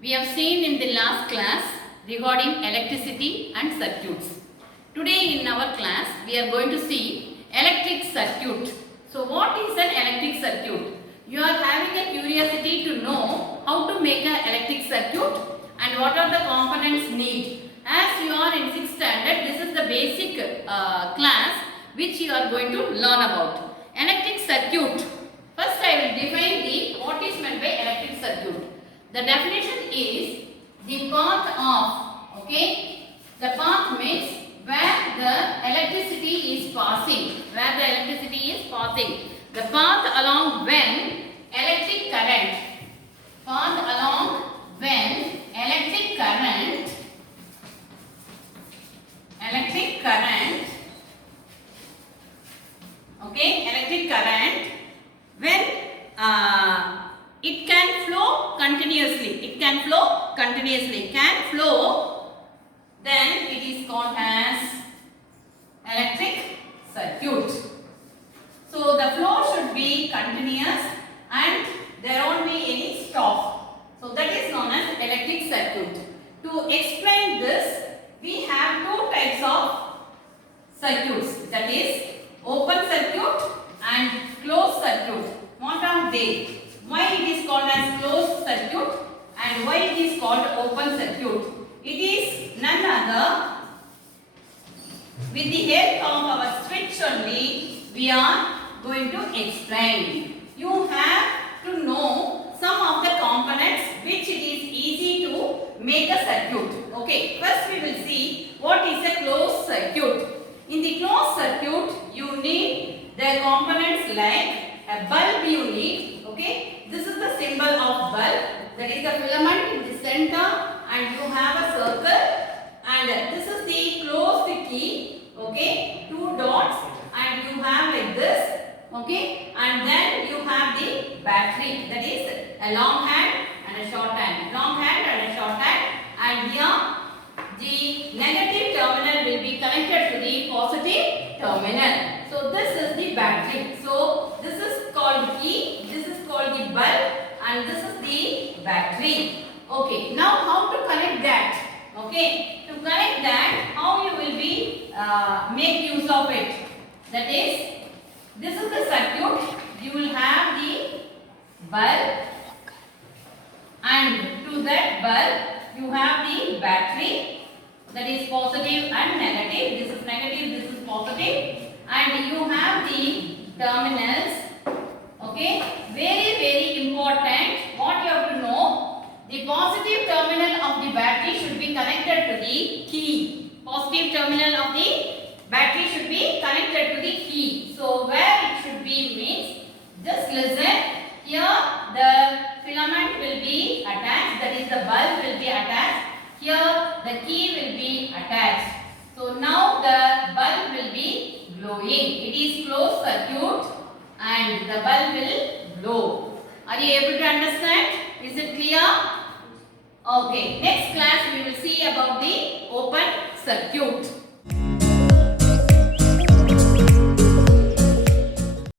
We have seen in the last class regarding electricity and circuits. Today in our class we are going to see electric circuit. So what is an electric circuit? You are having a curiosity to know how to make an electric circuit and what are the components need. As you are in 6th standard, this is the basic class which you are going to learn about. Electric circuit. First I will define what is meant by electric circuit. The definition is the path of, the path means where the electricity is passing, the path along when electric current, electric current when it can flow continuously, then it is called as electric circuit. So the flow should be continuous and there won't be any stop. So that is known as electric circuit. To explain this, we have two types of circuits, that is open circuit and closed circuit. What are they? Why it is called as closed circuit and why it is called open circuit? It is none other. With the help of our switch only, we are going to explain. You have to know some of the components which it is easy to make a circuit. Okay, first we will see what is a closed circuit. In the closed circuit, you need the components like a bulb you need. This is the symbol of bulb. That is the filament in the center and you have a circle and this is the closed key. Two dots and you have like this. And then you have the battery, that is a long hand and a short hand. And here the negative terminal will be connected to the positive terminal. So this is the battery. So this is called key, this is called the bulb and this is the battery. Now how to connect that? To connect that, how you will be make use of it? That is, this is the circuit. You will have the bulb and to that bulb you have the battery, that is positive and negative. This is negative, this is positive. And you have the terminals. Very important. What you have to know, the positive terminal of the battery should be connected to the key. Positive terminal of the battery should be connected to the key. So where it should be means, just listen. Here the filament will be attached, that is the bulb will be attached. Here the key will be attached. So now the bulb will be glowing. It is closed circuit and the bulb will glow. Are you able to understand? Is it clear? Next class we will see about the open circuit.